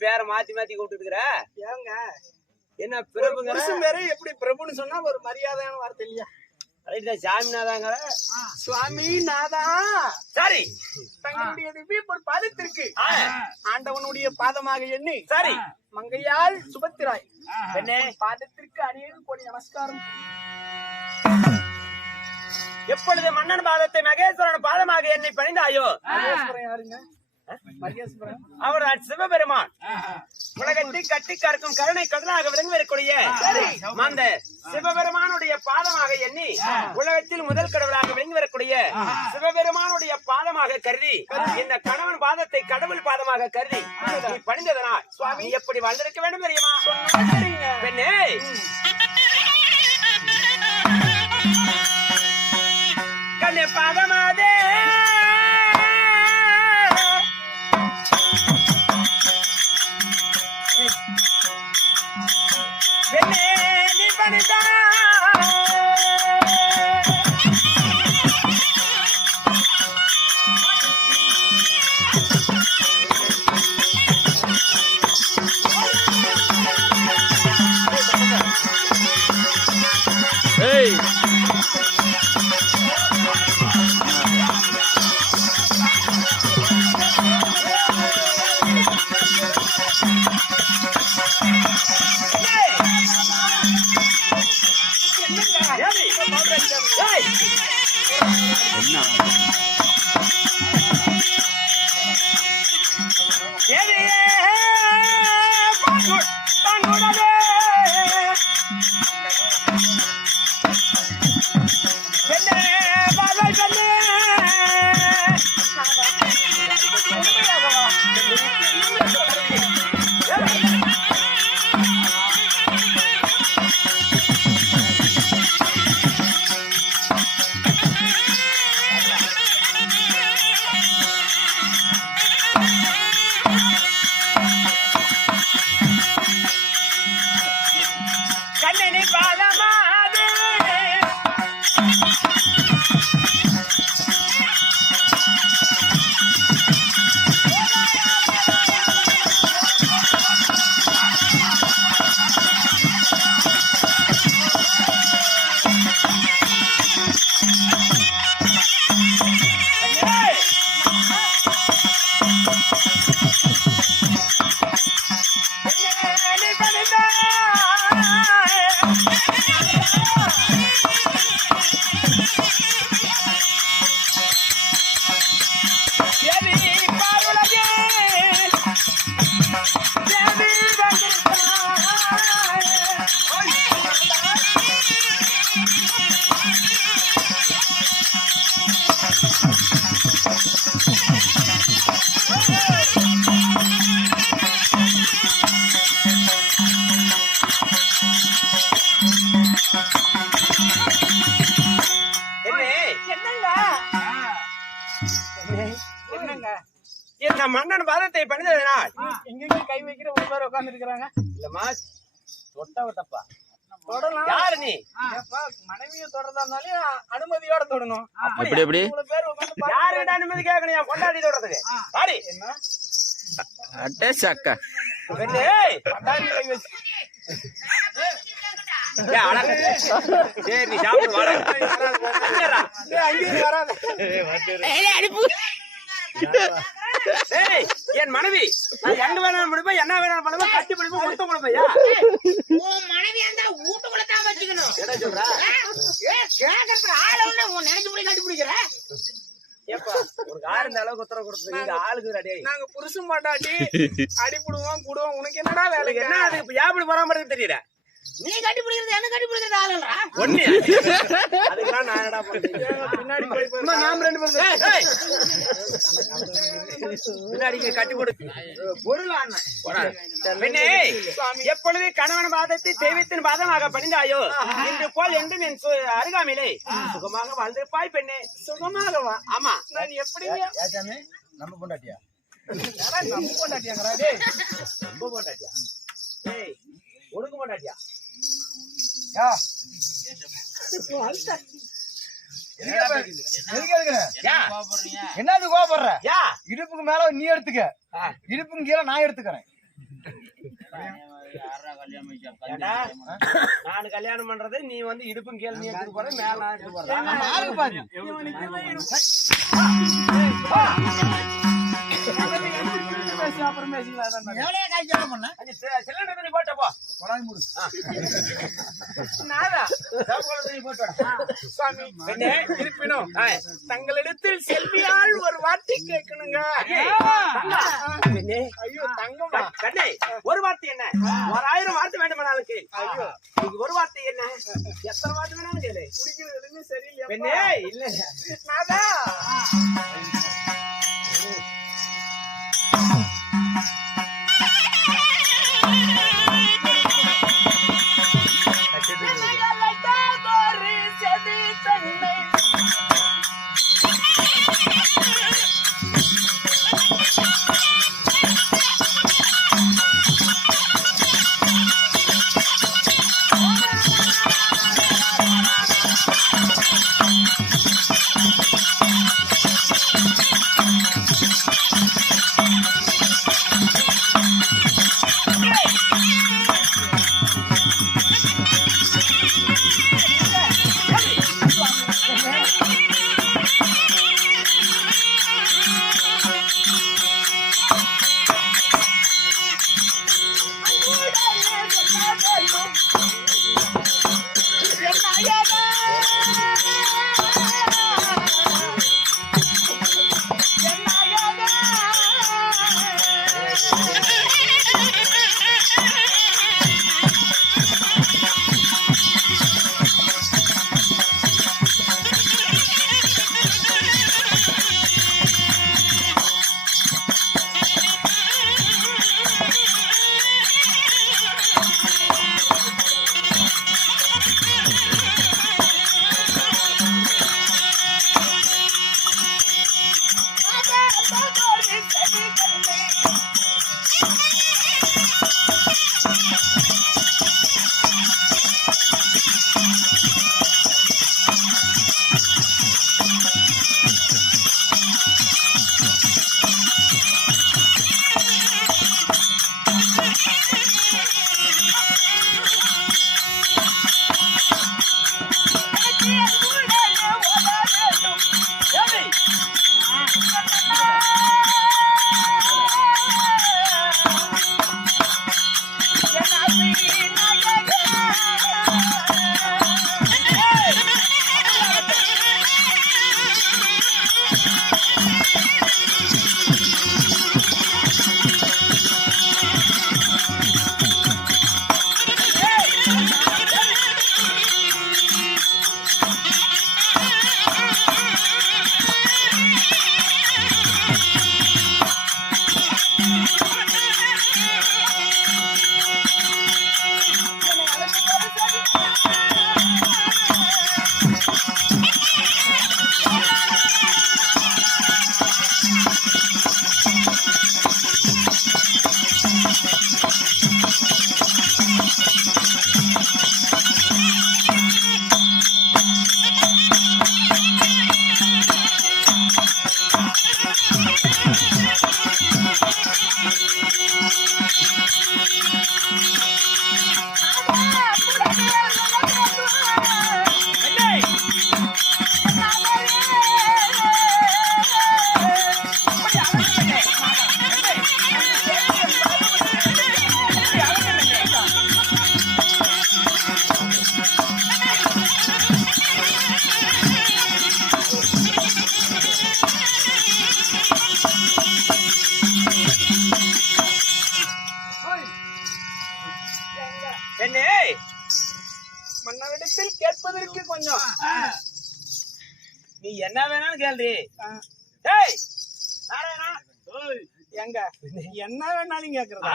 பேரை மாத்தி மாத்தி கூப்பிட்டு ஏங்க என்ன பிரபுங்க எப்படி பிரபுன்னு சொன்னா ஒரு மரியாதையான வார்த்தை இல்லையா? சாமி நாதாங்கிற சுவாமி நாதா. சரி, தங்களுடைய திவ்ய பாதத்திற்கு ஆண்டவனுடைய பாதமாக எண்ணி சரி மங்கையால் சுபத்திராய் என்ன பாதத்திற்கு அநேக கோடி நமஸ்காரம். எப்பொழுது மன்னன் பாதத்தை மகேஸ்வரன் பாதமாக எண்ணி பணிந்தாயோ யாருங்க? அவர் சிவபெருமான் உலகத்தை கட்டி கறக்கும் கருணை கடலாக விளங்கி வரக்கூடிய அந்த சிவபெருமானுடைய பாதமாக எண்ணி உலகத்தில் முதல் கடவுளாக விளங்கி வரக்கூடிய சிவபெருமானுடைய பாதமாக கருதி இந்த கணவன் பாதத்தை கடவுள் பாதமாக கருதி நீ பணிந்ததனால் சுவாமி எப்படி வளர்க்க வேண்டும் தெரியுமா? பெண்ணே கண்ணே பாதமாதே மன்னன் பாதத்தை பணிந்ததனால் எங்க கை வைக்கிற ஒரு பேர் உட்கார்ந்து இருக்கிறாங்க. இல்லம்மா தொட்டவ தப்பா தொடலாம். யாரு நீ? மனைவியை தொடர்ந்தாலும் அனுமதியோட தொடணும். எப்படி எப்படி பேர் உட்கார்ந்து யாருடா அனுமதி கேட்கணும்? என் கொண்டாடி தொடறதுக்கு பாடி என்ன அட்டே சக்கா பட்டாணி கை வச்சு சரி நீ சாப்பிடு வாடா. அங்கேயும் வராது. டேய், என் மனைவி நான் எங்க வேணாலும் முடிப்பேன், என்ன வேணாலும் பண்ணுவேன், கட்டி பிடிப்பேன், கொடுத்த கொடுப்பையா? உன் மனைவி அந்த வீட்டுக்குள்ள தான் வச்சுக்கணும். என்ன சொல்ற? கேட்கறதுக்கு ஆள உள்ள உன் நினைச்சு போய் கட்டி பிடிக்கிற. ஏப்பா ஒரு கார் இந்த அளவுக்கு உத்தரவு கொடுத்தது இந்த ஆளுக்கு ரெடி. நாங்க புருஷன் மாட்டாட்டி அடிப்புடுவோம் கூடுவோம். உனக்கு என்னடா வேலைக்கு? என்ன அதுக்கு இப்ப யாப்படி பராமரிக்க தெரியல. நீ கட்டி பிடிக்கிறது என்ன கட்டி பிடிக்கிறது ஆளுங்களா? ஒண்ணு அதுக்கெல்லாம் நான் என்னடா பண்றேன்? பின்னாடி போய் நாம ரெண்டு பேரும் பின்னாடி கட்டி போடு பொருள் பெண்ணே, எப்பொழுது கணவன் பாதத்தை தெய்வத்தின் பாதமாக பணிந்தாயோ இன்று போல் என்றும் என் அருகாமையிலே சுகமாக வாழ்ந்திருப்பாய் பெண்ணே. சுகமாகவா? ஆமா. நான் எப்படி நம்ம பொண்டாட்டியா? நம்ம கொண்டாட்டியாங்கடா? டேய் ரொம்ப பொண்டாட்டியா? ஏய் ஒடுங்க பொண்டாட்டியா? என்னது கோபப்படுற? யா இடுப்புக்கு மேல நீ எடுத்துக்க, இடுப்புக்கு கீழே நான் எடுத்துக்கிறேன். நான் கல்யாணம் பண்றது நீ வந்து இடுப்பும் கீழே நீ எடுத்துட்டு போற, மேல நான் எடுத்து போறேன். யாருக்கு பாரு? அப்புறம் பேசிக்கலாம். எவ்வளவு காய் கேட்க பண்ண? சிலிண்டர் தண்ணி போட்டப்போ கொடாய் மூடு. நானா தண்ணி போட்டு சுவாமி பெண்ணே, இருப்பினும் தங்களிடத்தில் செல்வியால் ஒரு வார்த்தை கேட்கணுங்க. பெண்ணே, ஐயோ தங்கம்மா, கண்ணே, ஒரு வார்த்தை என்ன? 1000 வார்த்தை வேண்டுமானாலும் கேள். ஐயோ இதுக்கு ஒரு வார்த்தை என்ன? எத்தனை வார்த்தை வேணாலும் கேளு. குடிக்கிறது எதுவுமே சரியில்லையா பெண்ணே, இல்ல நாதா? பெண்ணே மன்னரிடத்தில் கேட்பதற்கு கொஞ்சம் நீ என்ன வேணாலும் கேள்வி. டேய் நாராயணா, எங்க என்ன வேணாலும் கேக்குறதா?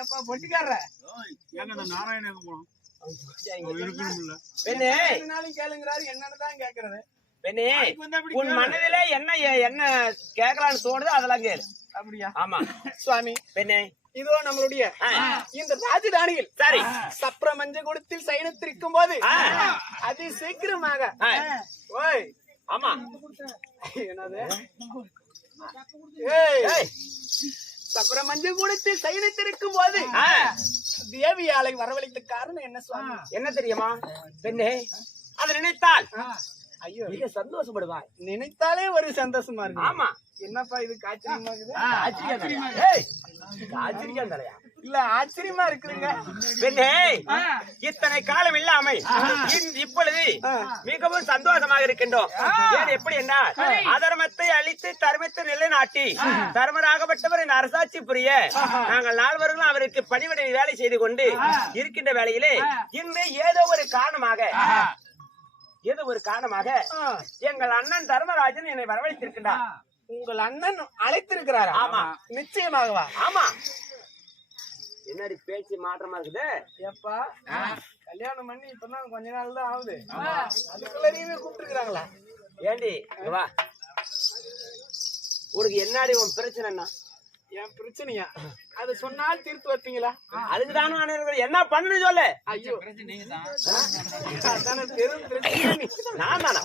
ஏப்பா பொட்டிக்காரர, பெண்ணே வேணாலும் கேளுங்கிறாரு, என்னன்னு தான் கேக்குறது. பெண்ணே உன் மனதிலே என்ன என்ன கேட்கலான்னு தோணுது அதெல்லாம் கேளு. அப்படியா? ஆமா சுவாமி, பெண்ணே இதோ நம்மளுடைய இந்த ராஜதானியில் சரி சப்ர மஞ்ச கொடுத்தில் சயனித்திருக்கும் போது அதி சீக்கிரமாக ஓய் ஆமா என்னது ஏய், சப்ர மஞ்ச கொடுத்தில் சயனித்திருக்கும் போது தேவியாலை வரவழைத்த காரணம் என்ன சுவாமி? என்ன தெரியுமா பெண்ணே, அதை நினைத்தால் ஐயோ, மிக சந்தோஷப்படுவாய். நினைத்தாலே ஒரு சந்தோஷமா இருக்கு. ஆமா, என்னப்பா இது ஆச்சரியமா இருக்குது? ஆச்சரியம் தலையா இல்ல ஆச்சரியமா இருக்குதுங்க. பெண்ணே, இத்தனை காலம் இல்லாமல் இப்பொழுது மிகவும் சந்தோஷமாக இருக்கின்றோம். ஏன் எப்படி என்ன அதர்மத்தை அழித்து தர்மத்தை நிலைநாட்டி தர்மராகப்பட்டவர் இந்த அரசாட்சி புரிய நாங்கள் நால்வர்களும் அவருக்கு பணிவிடை வேலை செய்து கொண்டு இருக்கின்ற வேளையிலே இன்று ஏதோ ஒரு காரணமாக எங்கள் அண்ணன் தர்மராஜன் என்னை வரவழைத்திருக்கின்றார். உங்கள் அண்ணன் அழைத்திருக்கிறாரா? ஆமா. நிச்சயமாகவா? ஆமா. என்னடி பேச்சு மாற்றமா இருக்குது? ஏப்பா, கல்யாணம் பண்ணி இப்பதான் கொஞ்ச நாள் தான் ஆகுது, அதுக்குள்ளேயுமே கூப்பிட்டுருக்காங்களா? ஏண்டி வா, உனக்கு என்னடி உன் பிரச்சனை? என் பிரச்சனையா? அது சொன்னால் தீர்த்து வைப்பீங்களா? அதுக்குதானே என்ன பண்ணு சொல்லு. ஐயோ, நான் தானா?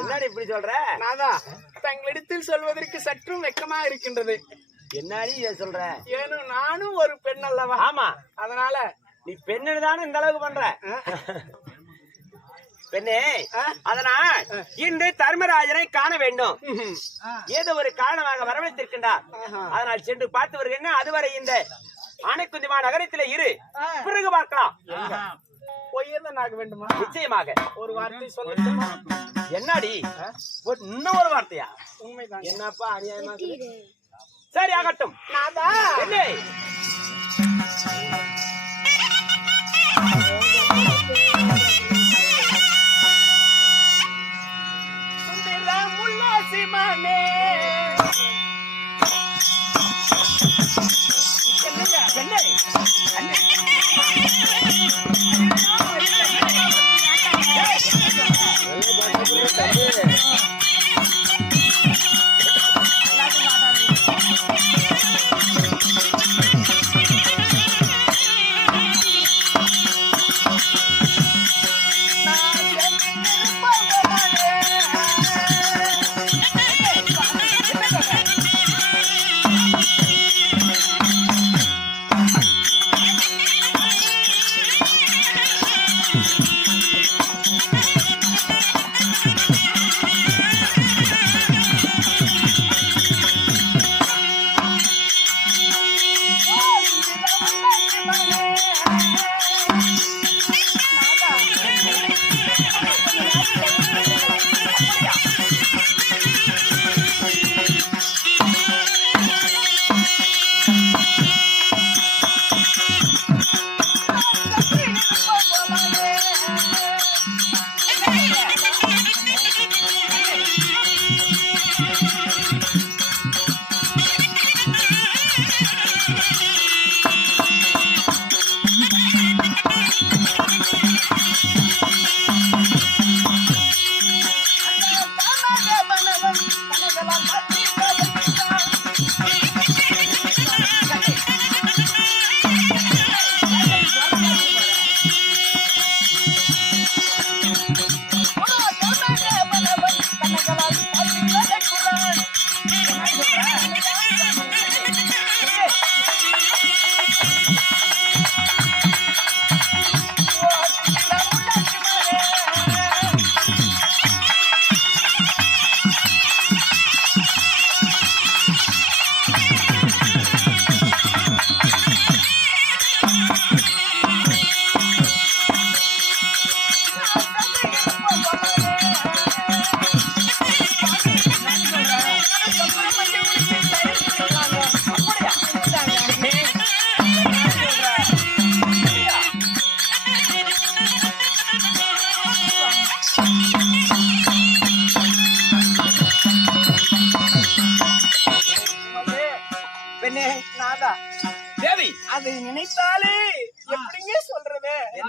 என்னடி இப்படி சொல்ற? நான்தான். தங்களிடத்தில் சொல்வதற்கு சற்றும் வெக்கமா இருக்கின்றது. என்னடி சொல்ற? ஏனும் நானும் ஒரு பெண் அல்லவா? ஆமா. அதனால நீ பெண்ணு தானே இந்த அளவுக்கு பண்ற. பெண்ணே, அதனால் இன்று தர்மராஜனை காண வேண்டும். ஏதோ ஒரு காரணமாக வரவழைத்திருக்கின்றார். அதனால் சென்று பார்த்து வருகிறேன். அதுவரை இந்த ஆனைக்குந்திமா நகரத்திலே இரு, பிறகு பார்க்கலாம். பொய்யதான் ஆக வேண்டுமா? நிச்சயமாக. ஒரு வார்த்தை சொல்லட்டுமா? என்னடி இன்னும் ஒரு வார்த்தையா? உண்மைதான். என்னப்பா அநியாயமா? சரி ஆகட்டும். நாதா, பெண்ணே,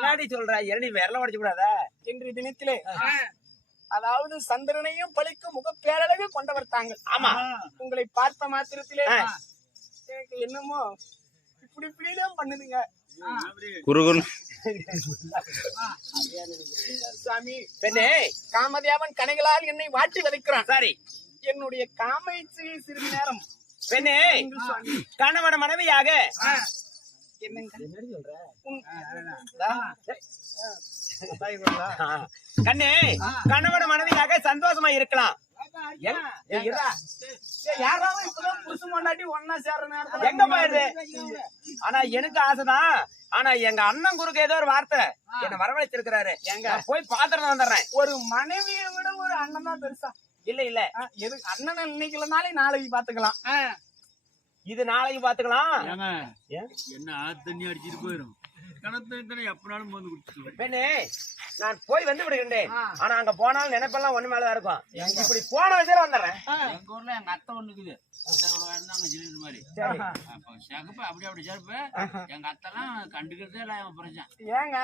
என்னடி சொல்ற இரடி விரல உடைச்சு கூடாதா? இன்றைய தினத்திலே அதாவது சந்திரனையும் பழிக்கும் முகப்பேரழகு கொண்டவர் தாங்கள். ஆமா. உங்களை பார்த்த மாத்திரத்திலே எனக்கு என்னமோ இப்படி இப்படிலாம் பண்ணுதுங்க குறுகுறு சாமி. பெண்ணே, காமதேவன் கணைகளால் என்னை வாட்டி வதைக்கிறான். சரி என்னுடைய காம இச்சையை சிறிது நேரம் பெண்ணே, சுவாமி. கணவன் மனைவியாக என்னங்க கண்ணே, கணவன் மனைவியாக சந்தோஷமா இருக்கலாம். யாராவது இப்பதான் புருஷ பொண்டாட்டி ஒன்னா சேர்ற நேரத்துல எங்க போயிருது? ஆனா எனக்கு ஆசைதான். ஆனா எங்க அண்ணன் குறுக்கு ஏதோ ஒரு வார்த்தை என்ன வரவழைச்சிருக்கிறாரு. எங்க போய் பாத்திரம் வந்துடுறேன். ஒரு மனைவியை விட ஒரு அண்ணன் தான் பெருசா. இல்ல இல்ல, எது அண்ணன் இன்னைக்குலனாலே நாளைக்கு பாத்துக்கலாம். இது நாளைக்கு பாத்துக்கலாம். என்ன ஆத்தண்ணி அடிச்சிட்டு போயிரும். கணத்தனை எப்பனாலும் வந்து குடிச்சிட்டு பெண்ணே, நான் போய் வந்து விடுகின்றேன். ஆனா அங்க போனாலும் நினைப்பெல்லாம் ஒண்ணு மேலதான் இருக்கும். இப்படி போன வயசுல வந்துடுறேன். எங்க ஊர்ல எங்க அத்தை ஒண்ணுக்குது மாதிரி செகப்பு அப்படி அப்படி செருப்பு எங்க அத்தெல்லாம் கண்டுக்கிறதே இல்ல. அவன் பிரச்சனை ஏங்க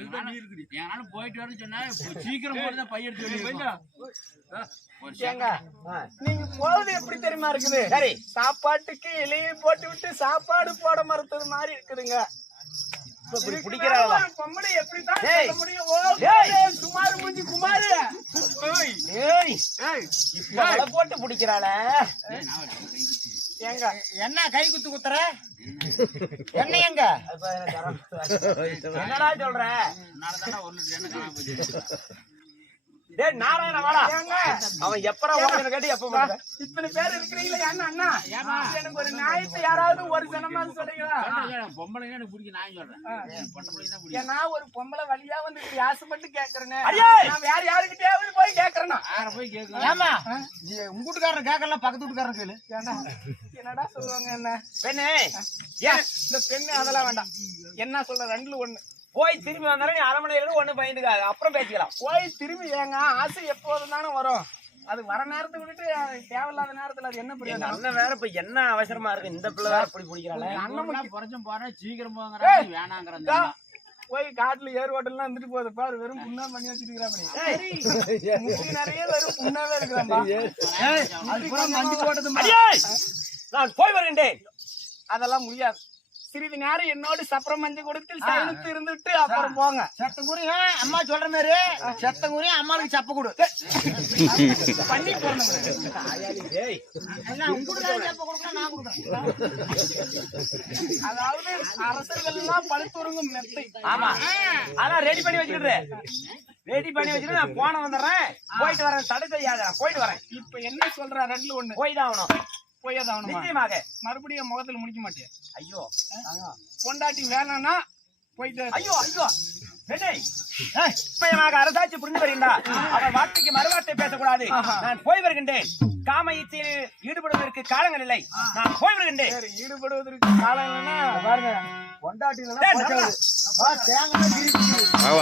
எங்கனாலும் போயிட்டு வரேன்னு சொன்னா சீக்கிரம் போறதான் பையன் ஏங்க நீங்க போறது எப்படி தெரியுமா இருக்குது? சரி, சாப்பாட்டுக்கு இலையை போட்டு விட்டு சாப்பாடு போட மறுத்தது மாதிரி இருக்குதுங்க. பிடிக்கிறாளா பொம்பளை எப்படிதான் ஏய். சொல்ல முடியும்? ஓ, குமாரு மூஞ்சி குமாரு. இப்ப வலை போட்டு பிடிக்கிறாள. ஏங்க என்ன கை குத்து குத்துற என்ன எங்க என்னடா சொல்ற? நாளைதானே 1 லிட்டர் எண்ணெய் காணாம போச்சு. டேய் நாராயண வாடா. ஏங்க அவன் எப்படா ஓடுன கேட்டு எப்ப போற? இத்தனை பேர் இருக்கிறீங்களா? அண்ணா எனக்கு ஒரு நியாயத்தை யாராவது ஒரு ஜனமா சொல்றீங்களா? பொம்பளைங்க எனக்கு பிடிக்கும். நான் சொல்றேன் பொண்ணை பிள்ளைங்க தான் பிடிக்கும். ஏன்னா ஒரு பொம்பளை வழியா வந்து இப்படி ஆசைப்பட்டு கேக்குறேன்னு ஐயே! நான் வேற யாருக்கிட்டயாவது போய் கேக்குறேன்னா யார போய் கேட்கணும்? ஏமா உங்க வீட்டுக்காரர் கேட்கலாம் பக்கத்து வீட்டுக்காரர் கேளு. ஏண்டா என்னடா சொல்லுவாங்க என்ன பெண்ணே, இந்த பெண்ணு அதெல்லாம் வேண்டாம். என்ன சொல்ற ரெண்டுல ஒண்ணு. போய் திரும்பி வந்தாலும் நீ அரமனையில ஒண்ணு பயந்துக்காது. அப்புறம் பேசிக்கலாம். போய் திரும்பி ஏங்க ஆசை எப்போதும் தானே வரும். அது வர நேரத்தை விட்டுட்டு தேவையில்லாத நேரத்துல அது என்ன எங்க புரியாது? அண்ணன் வேற இப்ப என்ன அவசரமா இருக்கு. இந்த பிள்ளை வேற இப்படி பிடிக்கிறாளே. அண்ணன் புறச்சும் போறேன் சீக்கிரம் போங்கிறாங்க வேணாங்கிறேன். போய் காட்டுல ஏர் ஓட்டல்லாம் வந்துட்டு போகுது பாரு. வெறும் புண்ணா பண்ணி வச்சிருக்கிறான். முட்டி நிறைய வெறும் புண்ணாவே இருக்கிறான்பா. மஞ்சு போட்டது அடியே! நான் போய் வருகின்றேன். அதெல்லாம் முடியாது. சிறிது நேரம் என்னோடு சப்பரம் மஞ்சள் கொடுத்து சயனித்து இருந்துட்டு அப்புறம் போங்க. சத்தம் குறிங்க அம்மா சொல்ற மாதிரி சத்தம் குறி அம்மாளுக்கு சப்ப கொடு பண்ணி போடணும். ஏய், உங்களுக்கு சப்ப கொடுக்கலாம் நான் கொடுக்குறேன். அதாவது அரசர்கள் எல்லாம் பழுத்துருங்கும் மெத்தை. ஆமா, அதான் ரெடி பண்ணி வச்சுக்கிட்டு ரெடி பண்ணி வச்சுட்டு நான் போன வந்துடுறேன். போயிட்டு வரேன். தடை செய்யாத, நான் போயிட்டு வரேன். இப்ப என்ன சொல்ற ரெண்டுல ஒண்ணு போய் தான் ஆகணும். போயதாவணுமா? நிச்சயமாக. மறுபடியும் முகத்துல முடிக்க மாட்டேன். ஐயோ பொண்டாட்டி வேணாம்னா போயிட்டு ஐயோ ஐயோ பெண்ணே, நிச்சயமாக அரசாட்சி புரிந்து வருகின்றா. அவன் வார்த்தைக்கு மறுவார்த்தை பேசக்கூடாது. நான் போய் வருகின்றேன். காம இச்சையில் ஈடுபடுவதற்கு காலங்கள் இல்லை. நான் போய் வருகின்றேன். சரி, ஈடுபடுவதற்கு காலம் இல்லைன்னா பாருங்க பொண்டாட்டி ஆவா